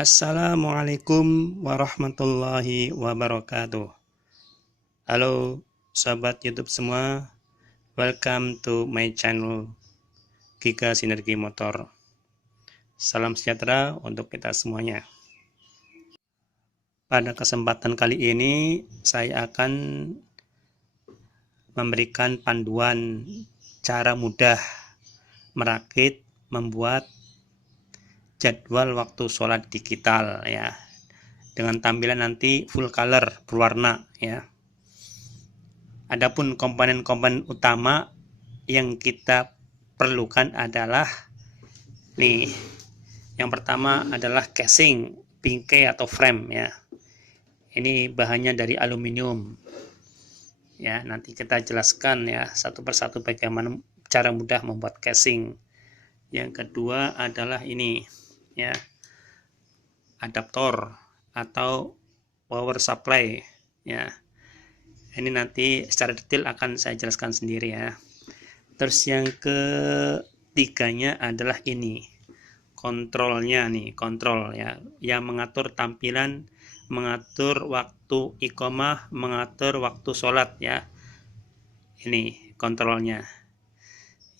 Assalamualaikum warahmatullahi wabarakatuh. Halo sahabat YouTube semua, welcome to my channel Giga Sinergi Motor. Salam sejahtera untuk kita semuanya. Pada kesempatan kali ini saya akan memberikan panduan cara mudah merakit, membuat jadwal waktu sholat digital ya, dengan tampilan nanti full color berwarna ya. Adapun komponen-komponen utama yang kita perlukan adalah nih, yang pertama adalah casing, bingkai atau frame ya. Ini bahannya dari aluminium ya. Nanti kita jelaskan ya satu persatu bagaimana cara mudah membuat casing. Yang kedua adalah ini ya, adaptor atau power supply ya. Ini nanti secara detail akan saya jelaskan sendiri ya. Terus yang ketiganya adalah ini, kontrolnya nih, kontrol ya, yang mengatur tampilan, mengatur waktu iqomah, mengatur waktu sholat ya. Ini kontrolnya.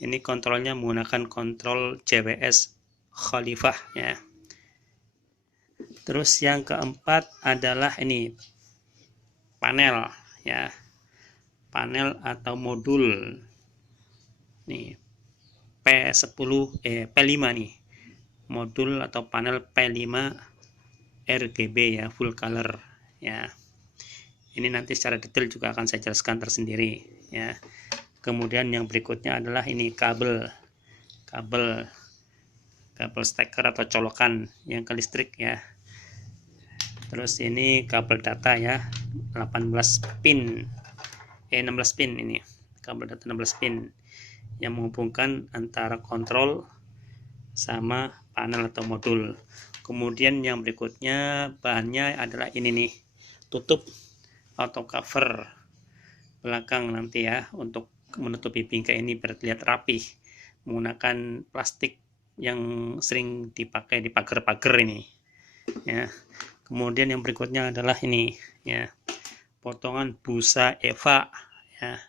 Ini kontrolnya menggunakan kontrol CWS Khalifah ya. Terus yang keempat adalah ini panel ya, panel atau modul nih, P5 nih, modul atau panel P5 RGB ya, full color ya. Ini nanti secara detail juga akan saya jelaskan tersendiri ya. Kemudian yang berikutnya adalah ini kabel steker atau colokan yang ke listrik ya. Terus ini kabel data ya, 16 pin ini kabel data 16 pin yang menghubungkan antara kontrol sama panel atau modul. Kemudian yang berikutnya bahannya adalah ini nih, tutup atau cover belakang nanti ya, untuk menutupi bingkai ini biar terlihat rapih, menggunakan plastik yang sering dipakai di pagar-pagar ini ya. Kemudian yang berikutnya adalah ini ya, potongan busa Eva ya.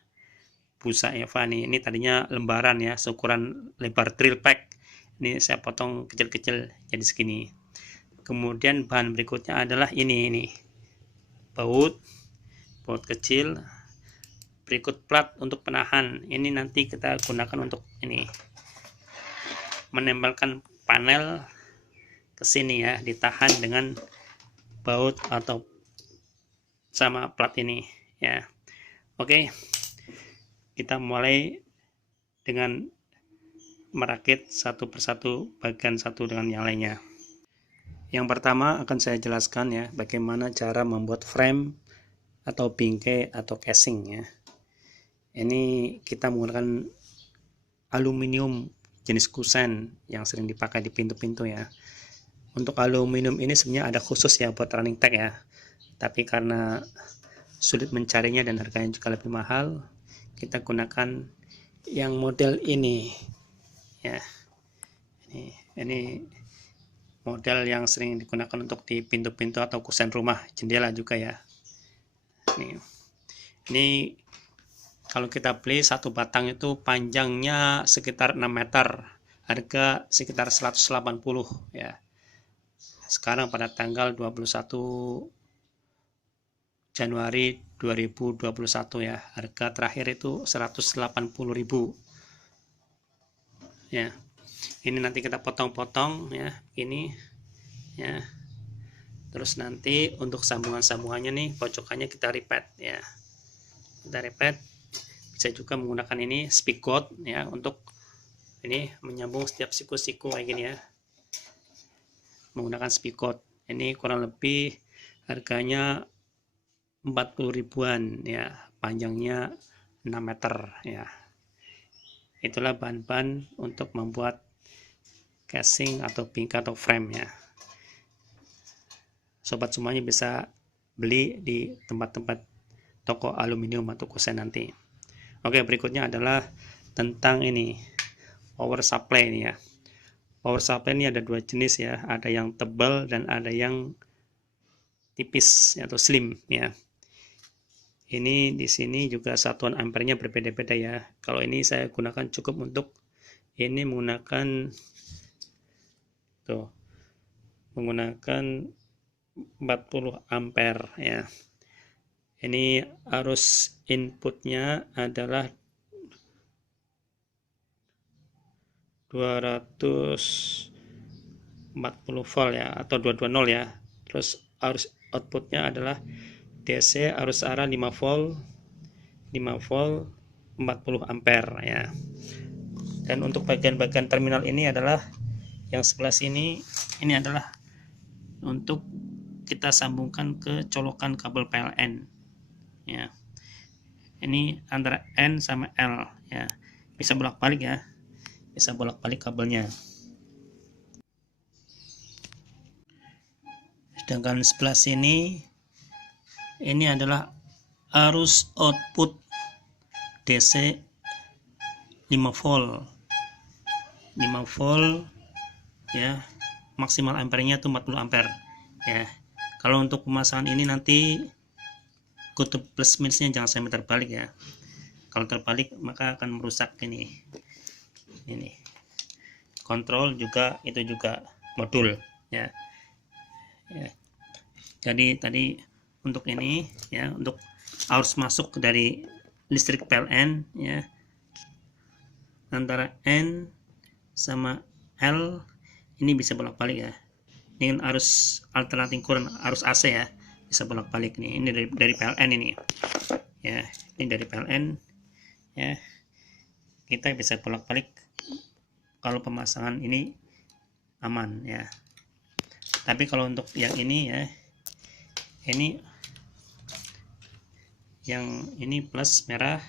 Busa Eva nih, ini tadinya lembaran ya, seukuran lebar drill pack. Ini saya potong kecil-kecil jadi segini. Kemudian bahan berikutnya adalah ini baut kecil, berikut plat untuk penahan. Ini nanti kita gunakan untuk ini, menempelkan panel ke sini ya, ditahan dengan baut atau sama plat ini ya. Oke, kita mulai dengan merakit satu persatu bagian satu dengan yang lainnya. Yang pertama akan saya jelaskan ya, bagaimana cara membuat frame atau bingkai atau casing ya. Ini kita menggunakan aluminium jenis kusen yang sering dipakai di pintu-pintu ya. Untuk aluminium ini sebenarnya ada khusus ya buat running tag ya, tapi karena sulit mencarinya dan harganya juga lebih mahal, kita gunakan yang model ini ya. Ini model yang sering digunakan untuk di pintu-pintu atau kusen rumah, jendela juga ya. Ini kalau kita beli satu batang itu panjangnya sekitar 6 meter, harga sekitar 180 ya. Sekarang pada tanggal 21 Januari 2021 ya, harga terakhir itu 180.000 ya. Ini nanti kita potong-potong ya, ini ya. Terus nanti untuk sambungan-sambungannya nih, pojokannya kita repeat ya. Kita repeat. Bisa juga menggunakan ini spigot ya, untuk ini menyambung setiap siku-siku kayak gini ya, menggunakan spigot. Ini kurang lebih harganya 40 ribuan ya, panjangnya 6 meter ya. Itulah bahan-bahan untuk membuat casing atau bingkai atau frame ya. Sobat semuanya bisa beli di tempat-tempat toko aluminium atau kusen nanti. Oke, berikutnya adalah tentang ini power supply ini ya. Power supply ini ada dua jenis ya, ada yang tebal dan ada yang tipis atau slim ya. Ini di sini juga satuan ampernya berbeda-beda ya. Kalau ini saya gunakan cukup untuk ini menggunakan tuh, menggunakan 40 ampere ya. Ini arus inputnya adalah 240 volt ya, atau 220 ya. Terus arus outputnya adalah DC arus arah 5 volt 40 ampere ya. Dan untuk bagian-bagian terminal ini adalah yang sebelah sini, ini adalah untuk kita sambungkan ke colokan kabel PLN ya. Ini antara N sama L ya, bisa bolak-balik ya, bisa bolak-balik kabelnya. Sedangkan sebelah sini ini adalah arus output DC 5 volt ya, maksimal ampernya tuh 40 ampere ya. Kalau untuk pemasangan ini nanti kutub plus minusnya jangan sampai terbalik ya. Kalau terbalik maka akan merusak ini kontrol juga, itu juga modul ya. Jadi tadi untuk ini ya, untuk arus masuk dari listrik PLN ya, antara N sama L ini bisa bolak-balik ya. Ini arus alternating current, arus AC ya, bisa bolak-balik nih. Ini dari PLN ini ya, ini dari PLN ya, kita bisa bolak-balik kalau pemasangan ini aman ya. Tapi kalau untuk yang ini ya, ini yang ini plus merah,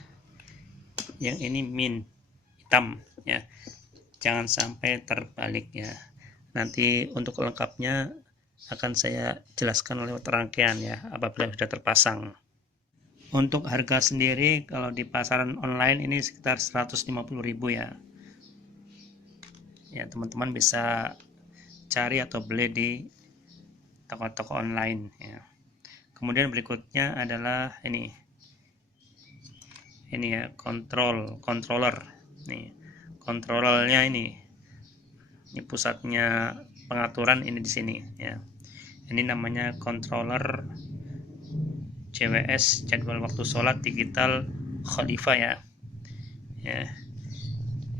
yang ini min hitam ya, jangan sampai terbalik ya. Nanti untuk lengkapnya akan saya jelaskan lewat rangkaian ya, apabila sudah terpasang. Untuk harga sendiri kalau di pasaran online ini sekitar 150.000 ya. Ya, teman-teman bisa cari atau beli di toko-toko online ya. Kemudian berikutnya adalah ini ya, controller nih, kontrolnya ini pusatnya pengaturan ini di sini ya. Ini namanya controller JWS, jadwal waktu sholat digital Khalifah ya.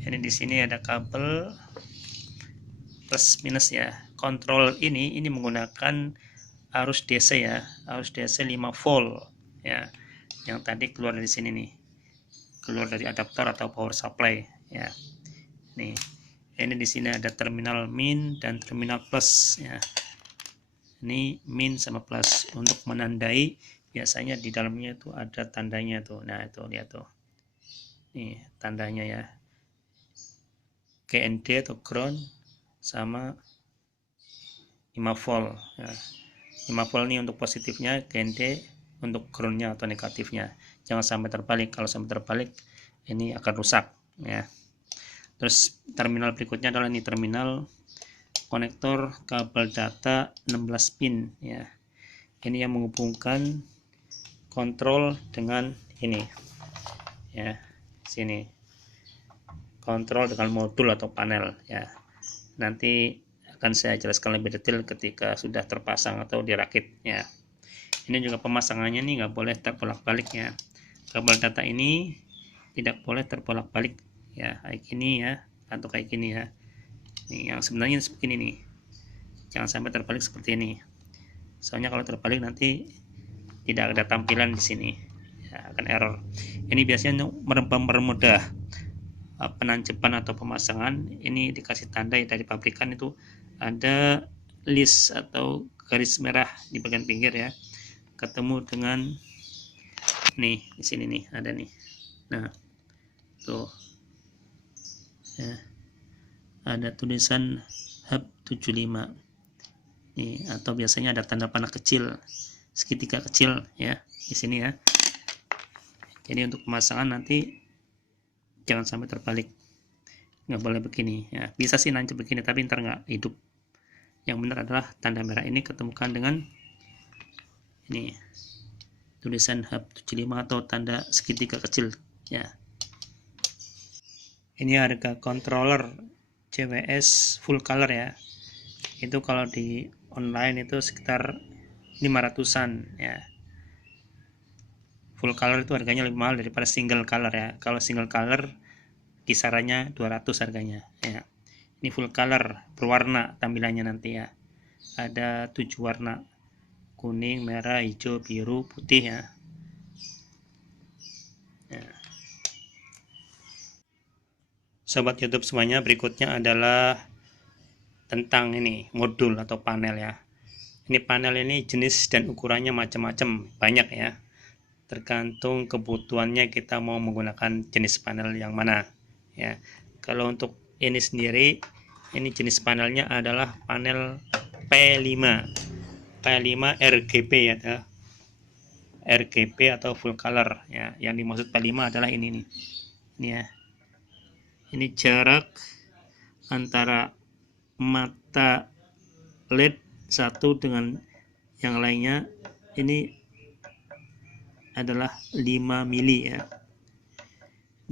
Ini di sini ada kabel plus minus ya. Kontrol ini menggunakan arus DC ya, arus DC 5 volt ya, yang tadi keluar dari sini nih, keluar dari adaptor atau power supply ya. Nih, ini di sini ada terminal min dan terminal plus ya. Ini min sama plus untuk menandai, biasanya di dalamnya itu ada tandanya tuh. Nah, itu lihat tuh, nih tandanya ya, GND atau ground sama 5 volt ya. 5 volt ini untuk positifnya, GND untuk groundnya atau negatifnya. Jangan sampai terbalik, kalau sampai terbalik ini akan rusak ya. Terus terminal berikutnya adalah ini terminal konektor kabel data 16 pin ya. Ini yang menghubungkan kontrol dengan ini ya, sini kontrol dengan modul atau panel ya. Nanti akan saya jelaskan lebih detail ketika sudah terpasang atau dirakit ya. Ini juga pemasangannya nih nggak boleh terbolak-balik ya. Kabel data ini tidak boleh terbolak-balik ya, kayak gini ya, atau kayak gini ya. Nih yang sebenarnya begini nih, jangan sampai terbalik seperti ini. Soalnya kalau terbalik nanti tidak ada tampilan di sini ya, akan error. Ini biasanya mempermudah penancepan atau pemasangan. Ini dikasih tanda dari pabrikan, itu ada list atau garis merah di bagian pinggir ya, ketemu dengan nih di sini nih ada nih. Nah tuh ya, ada tulisan hub 75 nih, atau biasanya ada tanda panah kecil, segitiga kecil ya di sini ya. Jadi untuk pemasangan nanti jangan sampai terbalik nggak boleh begini ya. Bisa sih nancep begini tapi ntar nggak hidup. Yang benar adalah tanda merah ini ketemukan dengan ini tulisan hub 75 atau tanda segitiga kecil ya. Ini harga controller CWS full color ya. Itu kalau di online itu sekitar 500-an ya. Full color itu harganya lebih mahal daripada single color ya. Kalau single color kisarannya 200 harganya ya. Ini full color berwarna tampilannya nanti ya. Ada 7 warna, kuning, merah, hijau, biru, putih ya. Sobat YouTube semuanya, berikutnya adalah tentang ini modul atau panel ya. Ini panel ini jenis dan ukurannya macam-macam, banyak ya. Tergantung kebutuhannya kita mau menggunakan jenis panel yang mana ya. Kalau untuk ini sendiri, ini jenis panelnya adalah panel P5 RGB ya, RGB atau full color ya. Yang dimaksud P5 adalah ini nih. Ini ya. Ini jarak antara mata LED satu dengan yang lainnya ini adalah 5 mili ya.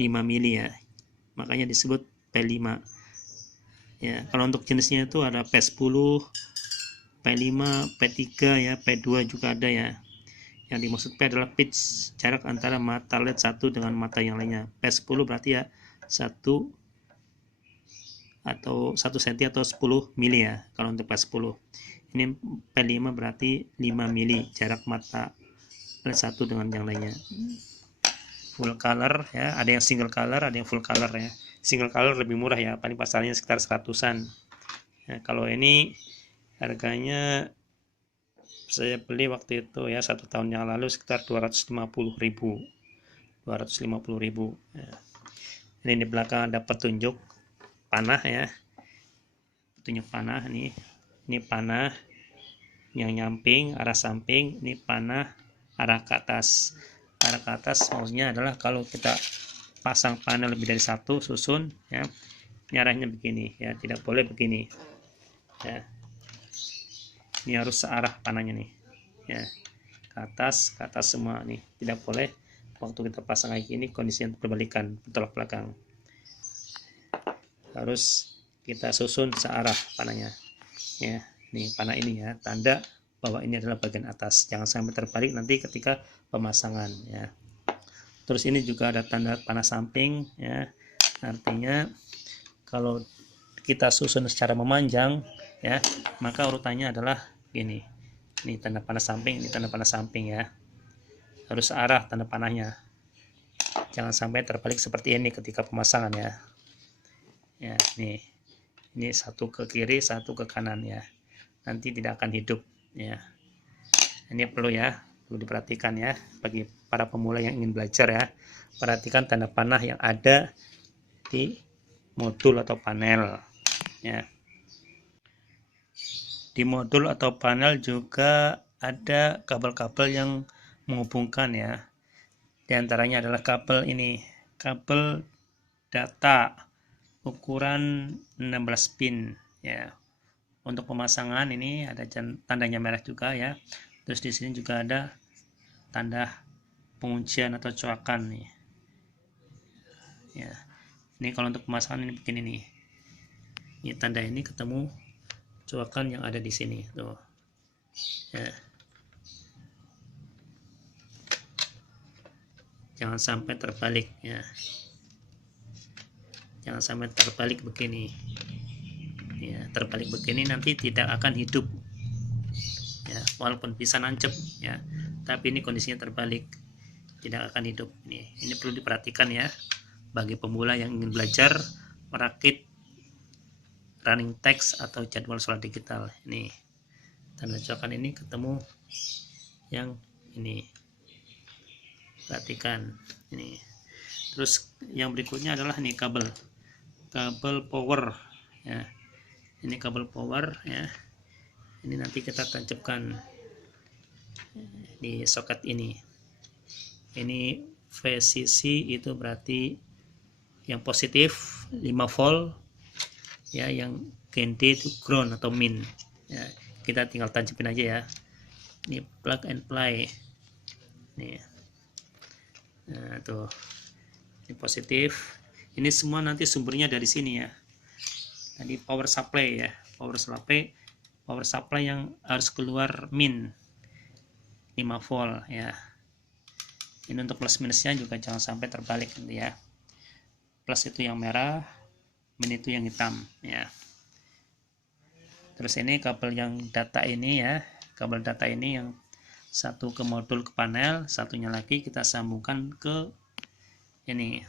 5 mili ya. Makanya disebut P5. Ya, kalau untuk jenisnya itu ada P10, P5, P3 ya, P2 juga ada ya. Yang dimaksud P adalah pitch, jarak antara mata LED satu dengan mata yang lainnya. P10 berarti ya 1 atau 1 cm atau 10 mili ya kalau untuk P10. Ini P5 berarti 5 mili jarak mata LED satu dengan yang lainnya. Full color ya, ada yang single color, ada yang full color ya. Single color lebih murah ya, paling pasalnya sekitar 100-an ya. Kalau ini harganya saya beli waktu itu ya 1 tahun yang lalu sekitar 250.000 ya. Ini di belakang ada petunjuk panah ya, petunjuk panah nih. Ini panah yang nyamping arah samping, ini panah arah ke atas. Arah ke atas maksudnya adalah kalau kita pasang panel lebih dari satu susun ya, ini arahnya begini ya, tidak boleh begini ya. Ini harus searah panahnya nih ya, ke atas semua nih, tidak boleh waktu kita pasang kayak gini kondisinya berbalikan, bertolak belakang. Harus kita susun searah panahnya ya. Nih panah ini ya, tanda bahwa ini adalah bagian atas, jangan sampai terbalik nanti ketika pemasangan ya. Terus ini juga ada tanda panah samping ya, artinya kalau kita susun secara memanjang ya, maka urutannya adalah gini. Ini tanda panah samping, ini tanda panah samping ya, harus searah tanda panahnya, jangan sampai terbalik seperti ini ketika pemasangan ya. Ya nih, ini satu ke kiri satu ke kanan ya, nanti tidak akan hidup ya. Ini perlu diperhatikan ya bagi para pemula yang ingin belajar ya. Perhatikan tanda panah yang ada di modul atau panel ya. Di modul atau panel juga ada kabel-kabel yang menghubungkan ya. Di antaranya adalah kabel ini, kabel data ukuran 16 pin ya. Untuk pemasangan ini ada tandanya merah juga ya. Terus di sini juga ada tanda penguncian atau coakan nih ya. Ini kalau untuk pemasangan ini begini nih, ini tanda ini ketemu coakan yang ada di sini tuh ya. Jangan sampai terbalik ya, jangan sampai terbalik begini ya. Terbalik begini nanti tidak akan hidup ya, walaupun bisa nancep ya, tapi ini kondisinya terbalik, tidak akan hidup. Ini perlu diperhatikan ya bagi pemula yang ingin belajar merakit running text atau jadwal sholat digital. Ini tanda coakan ini ketemu yang ini, perhatikan ini. Terus yang berikutnya adalah nih kabel power ya. Ini kabel power ya, ini nanti kita tancapkan di soket ini. Ini VCC itu berarti yang positif 5 volt ya, yang ganti itu ground atau min ya. Kita tinggal tancapin aja ya. Ini plug and play nih. Nah tuh, ini positif. Ini semua nanti sumbernya dari sini ya. Tadi power supply ya, power supply yang harus keluar min 5 volt ya. Ini untuk plus minusnya juga jangan sampai terbalik nanti ya. Plus itu yang merah, min itu yang hitam ya. Terus ini kabel yang data ini ya, kabel data ini yang satu ke modul ke panel, satunya lagi kita sambungkan ke ini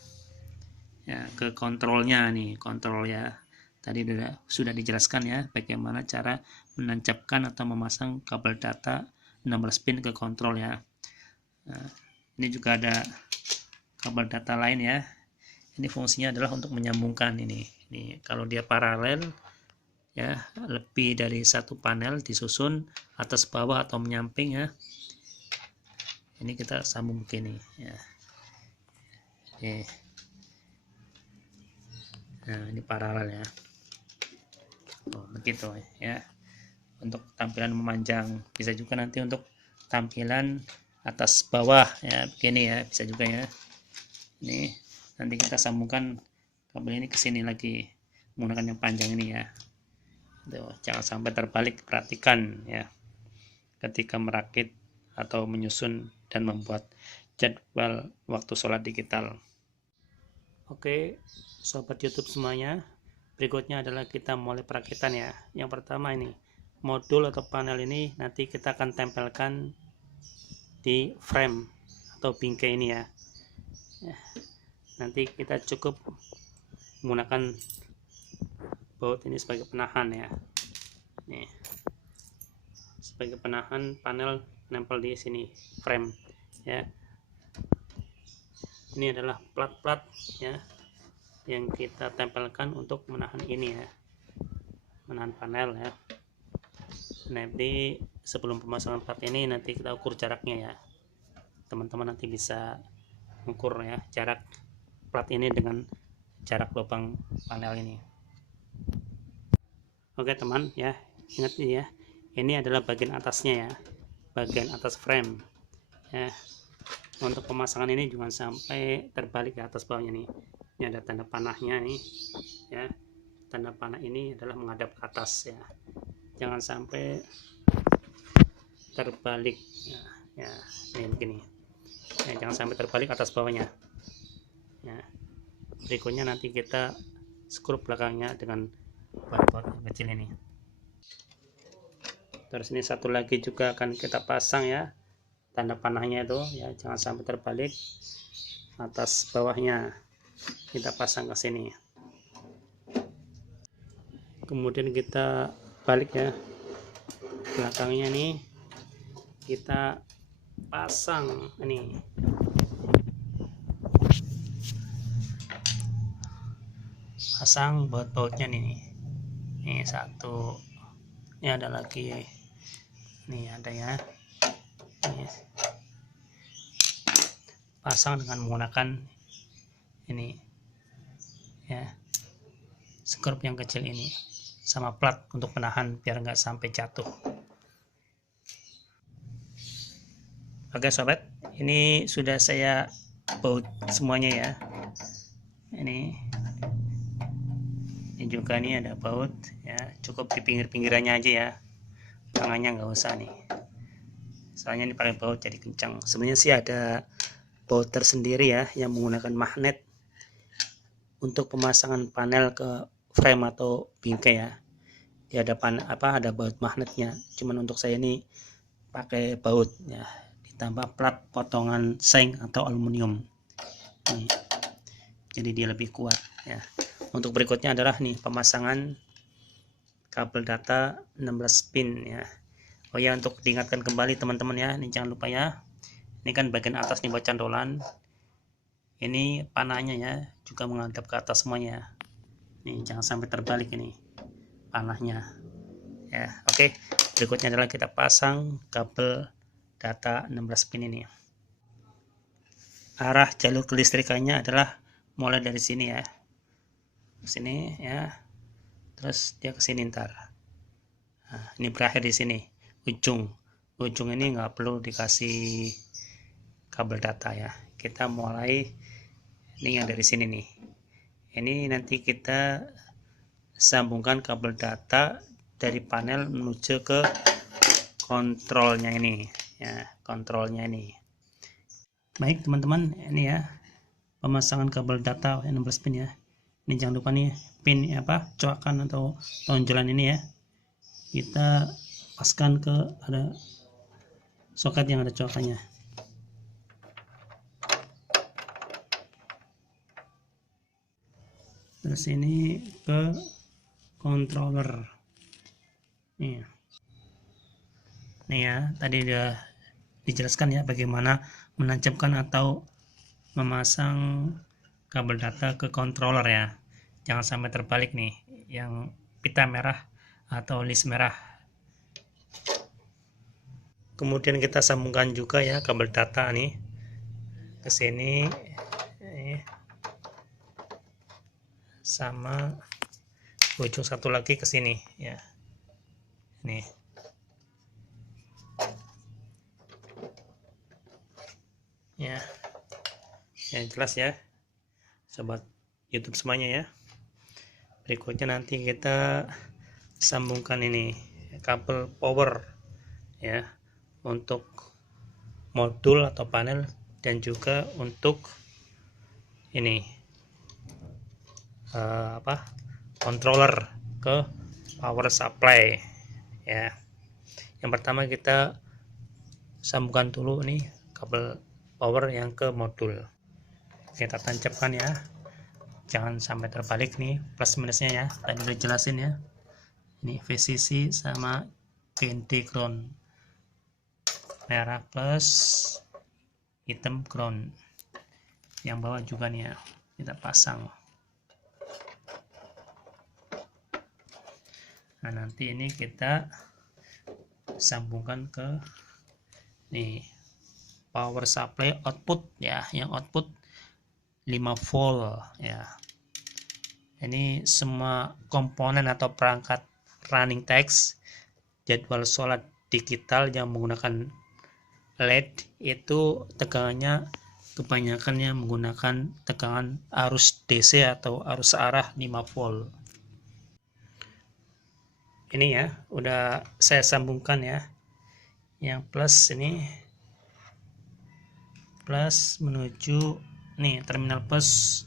ya, ke kontrolnya nih, kontrol ya. Tadi sudah dijelaskan ya bagaimana cara menancapkan atau memasang kabel data 16 pin ke kontrol ya. Nah, ini juga ada kabel data lain ya. Ini fungsinya adalah untuk menyambungkan ini. Ini kalau dia paralel ya, lebih dari satu panel disusun atas bawah atau menyamping ya. Ini kita sambung begini ya. Oke. Nah, ini paralel ya. Oh, begitu ya. Untuk tampilan memanjang, bisa juga nanti untuk tampilan atas bawah ya, begini ya, bisa juga ya. Ini nanti kita sambungkan kabel ini ke sini lagi menggunakan yang panjang ini ya. Tuh, jangan sampai terbalik, perhatikan ya ketika merakit atau menyusun dan membuat jadwal waktu sholat digital. Oke sobat YouTube semuanya, berikutnya adalah kita mulai perakitan ya. Yang pertama ini modul atau panel ini nanti kita akan tempelkan di frame atau bingkai ini ya. Nanti kita cukup menggunakan baut ini sebagai penahan ya. Nih, sebagai penahan panel nempel di sini frame ya. Ini adalah plat-plat ya yang kita tempelkan untuk menahan ini ya, menahan panel ya. Nanti sebelum pemasangan plat ini nanti kita ukur jaraknya ya. Teman-teman nanti bisa mengukur ya jarak plat ini dengan jarak lubang panel ini. Oke teman ya, ingat ya, ini adalah bagian atasnya ya, bagian atas frame ya. Untuk pemasangan ini jangan sampai terbalik ke atas bawahnya nih. Ini ada tanda panahnya nih ya, tanda panah ini adalah menghadap ke atas ya, jangan sampai terbalik ya, ini begini ya, jangan sampai terbalik atas bawahnya ya. Berikutnya nanti kita skrup belakangnya dengan baut kecil ini. Terus ini satu lagi juga akan kita pasang ya, tanda panahnya itu ya, jangan sampai terbalik atas bawahnya, kita pasang ke sini. Kemudian kita balik ya, belakangnya nih kita pasang ini. Pasang baut-bautnya nih. Ini satu, ini ada lagi ya, ini ada ya. Ini pasang dengan menggunakan ini ya, skrup yang kecil ini sama plat untuk penahan biar nggak sampai jatuh. Oke sobat, ini sudah saya baut semuanya ya. Ini juga nih ada baut ya, cukup di pinggir-pinggirannya aja ya, tangannya nggak usah nih, soalnya ini pakai baut jadi kencang. Sebenarnya sih ada baut tersendiri ya yang menggunakan magnet untuk pemasangan panel ke frame atau bingkai ya. Dia ada ada baut magnetnya, cuman untuk saya ini pakai baut ya, ditambah plat potongan seng atau aluminium nih, jadi dia lebih kuat ya. Untuk berikutnya adalah nih pemasangan kabel data 16 pin ya. Oh ya, untuk diingatkan kembali teman-teman ya, ini jangan lupa ya, ini kan bagian atas nih buat candolan, ini panahnya ya juga menghadap ke atas semuanya nih, jangan sampai terbalik ini panahnya ya. Oke, berikutnya adalah kita pasang kabel data 16 pin ini. Arah jalur kelistrikannya adalah mulai dari sini ya, sini ya, terus dia ke sini ntar. Nah, ini berakhir di sini, ujung ini nggak perlu dikasih kabel data ya. Kita mulai ini yang dari sini nih. Ini nanti kita sambungkan kabel data dari panel menuju ke kontrolnya ini ya, kontrolnya ini. Baik teman-teman, ini ya pemasangan kabel data 16 pin ya. Ini jangan lupa nih pin coakan atau tonjolan ini ya, kita paskan ke ada soket yang ada coakannya. Terus ini ke controller nih ya, tadi udah dijelaskan ya bagaimana menancapkan atau memasang kabel data ke controller ya. Jangan sampai terbalik nih, yang pita merah atau list merah. Kemudian kita sambungkan juga ya kabel data nih ke sini sama ujung satu lagi ke sini ya. Nih. Ya. Yang jelas ya, sobat YouTube semuanya ya. Berikutnya nanti kita sambungkan ini kabel power ya, untuk modul atau panel, dan juga untuk ini controller ke power supply ya. Yang pertama kita sambungkan dulu nih kabel power yang ke modul, kita tancapkan ya, jangan sampai terbalik nih plus minusnya ya, tadi udah jelasin ya. Ini VCC sama GND ground, merah plus, hitam ground. Yang bawah juga nih ya, kita pasang. Nah nanti ini kita sambungkan ke nih power supply output ya, yang output 5 volt ya. Ini semua komponen atau perangkat running text, jadwal sholat digital yang menggunakan LED itu tegangannya kebanyakannya menggunakan tegangan arus DC atau arus searah 5 volt. Ini ya udah saya sambungkan ya, yang plus ini plus menuju nih terminal plus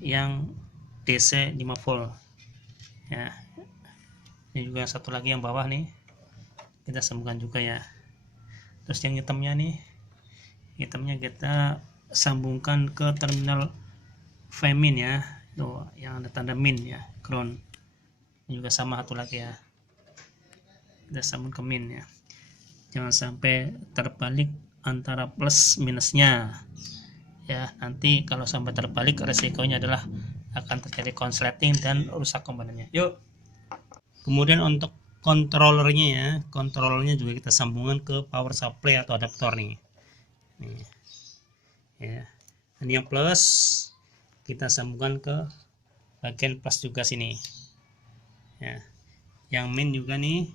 yang DC 5 volt ya. Ini juga satu lagi yang bawah nih kita sambungkan juga ya. Terus yang hitamnya nih, hitamnya kita sambungkan ke terminal Vmin ya, tuh yang ada tanda min ya, ground. Ini juga sama satu lagi ya, kita sambung ke min ya, jangan sampai terbalik antara plus minusnya ya. Nanti kalau sampai terbalik resikonya adalah akan terjadi konsleting dan rusak komponennya. Yuk. Kemudian untuk kontrolernya ya, kontrolernya juga kita sambungkan ke power supply atau adaptor nih ya. Ini yang plus kita sambungkan ke bagian plus juga sini ya. Yang min juga nih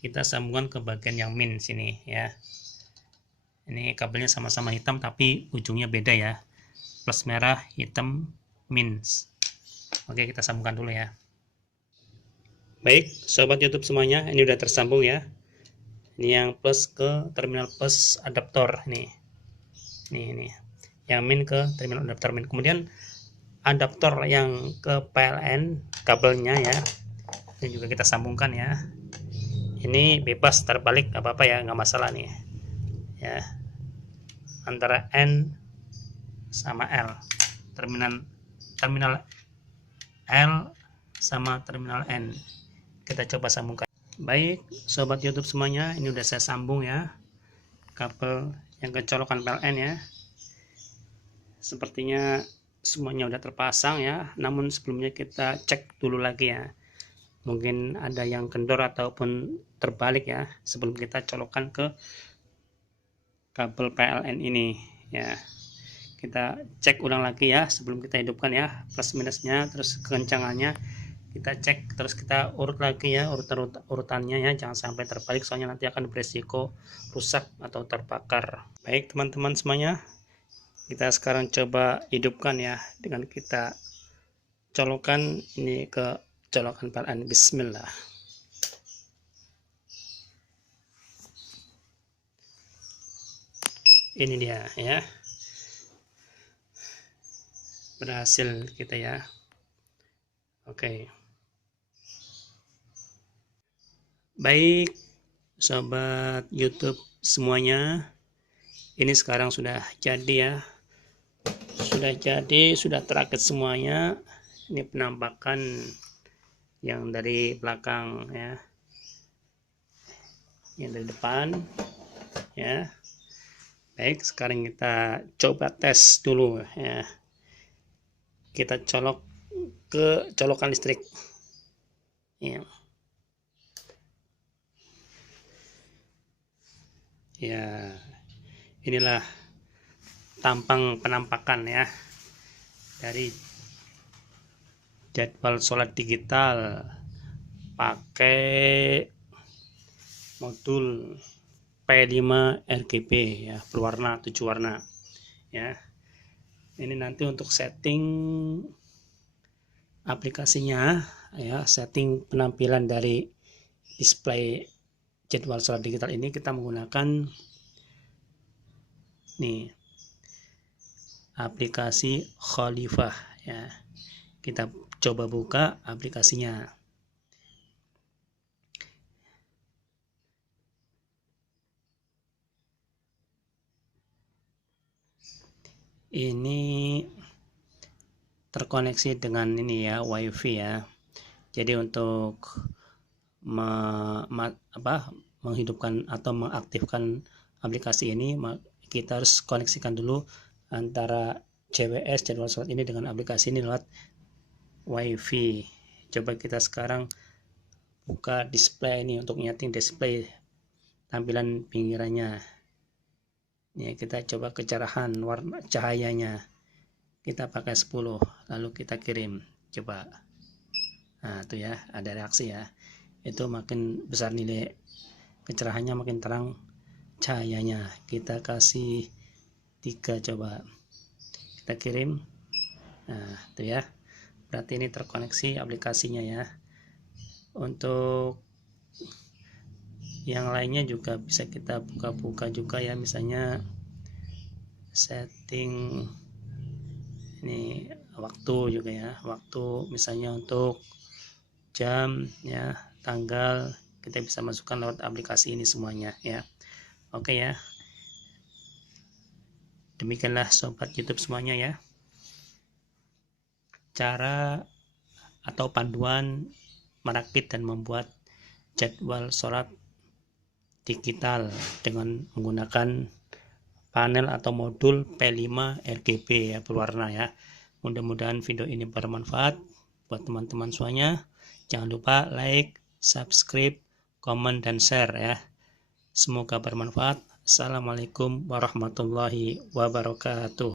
kita sambungkan ke bagian yang min sini ya. Ini kabelnya sama-sama hitam tapi ujungnya beda ya, plus merah, hitam, min. Oke, kita sambungkan dulu ya. Baik sobat YouTube semuanya, ini udah tersambung ya. Ini yang plus ke terminal plus adaptor nih. Ini yang min ke terminal adaptor min. Kemudian adaptor yang ke PLN kabelnya ya, ini juga kita sambungkan ya. Ini bebas terbalik nggak apa-apa ya, nggak masalah nih ya, antara N sama L, terminal L sama terminal N kita coba sambungkan. Baik sobat YouTube semuanya, ini udah saya sambung ya kabel yang ke colokan PLN ya. Sepertinya semuanya udah terpasang ya, namun sebelumnya kita cek dulu lagi ya, mungkin ada yang kendor ataupun terbalik ya sebelum kita colokan ke kabel PLN ini ya. kita cek ulang lagi ya sebelum kita hidupkan ya, plus minusnya, terus kekencangannya kita cek, terus kita urut lagi ya urutannya ya, jangan sampai terbalik soalnya nanti akan beresiko rusak atau terbakar. Baik teman-teman semuanya, kita sekarang coba hidupkan ya dengan kita colokan ini ke colokan PLN. Bismillah. Ini dia ya, berhasil kita ya. Oke. Baik sobat YouTube semuanya, ini sekarang sudah jadi ya, sudah terakit semuanya. Ini penampakan yang dari belakang ya, yang dari depan ya. Baik, sekarang kita coba tes dulu ya. Kita colok ke colokan listrik ya. Ya, inilah tampang penampakan ya dari jadwal sholat digital pakai modul P5 RGB ya, berwarna 7 warna ya. Ini nanti untuk setting aplikasinya ya, setting penampilan dari display jadwal sholat digital ini kita menggunakan nih aplikasi Khalifah ya. Kita coba buka aplikasinya. Ini terkoneksi dengan ini ya, WiFi ya. Jadi untuk menghidupkan atau mengaktifkan aplikasi ini, kita harus koneksikan dulu antara JWS jadwal sholat ini dengan aplikasi ini lewat WiFi. Coba kita sekarang buka display ini untuk nyeting display tampilan pinggirannya. Ya, kita coba kecerahan warna cahayanya, kita pakai 10, lalu kita kirim, coba. Nah itu ya, ada reaksi ya, itu makin besar nilai kecerahannya, makin terang cahayanya. Kita kasih 3, coba kita kirim. Nah itu ya, berarti ini terkoneksi aplikasinya ya. Untuk yang lainnya juga bisa kita buka-buka juga ya, misalnya setting ini waktu juga ya, waktu misalnya untuk jam ya, tanggal, kita bisa masukkan lewat aplikasi ini semuanya ya. Oke ya, demikianlah sobat YouTube semuanya ya, cara atau panduan merakit dan membuat jadwal sholat digital dengan menggunakan panel atau modul P5 RGB ya, berwarna ya. Mudah-mudahan video ini bermanfaat buat teman-teman semuanya. Jangan lupa like, subscribe, komen, dan share ya. Semoga bermanfaat. Assalamualaikum warahmatullahi wabarakatuh.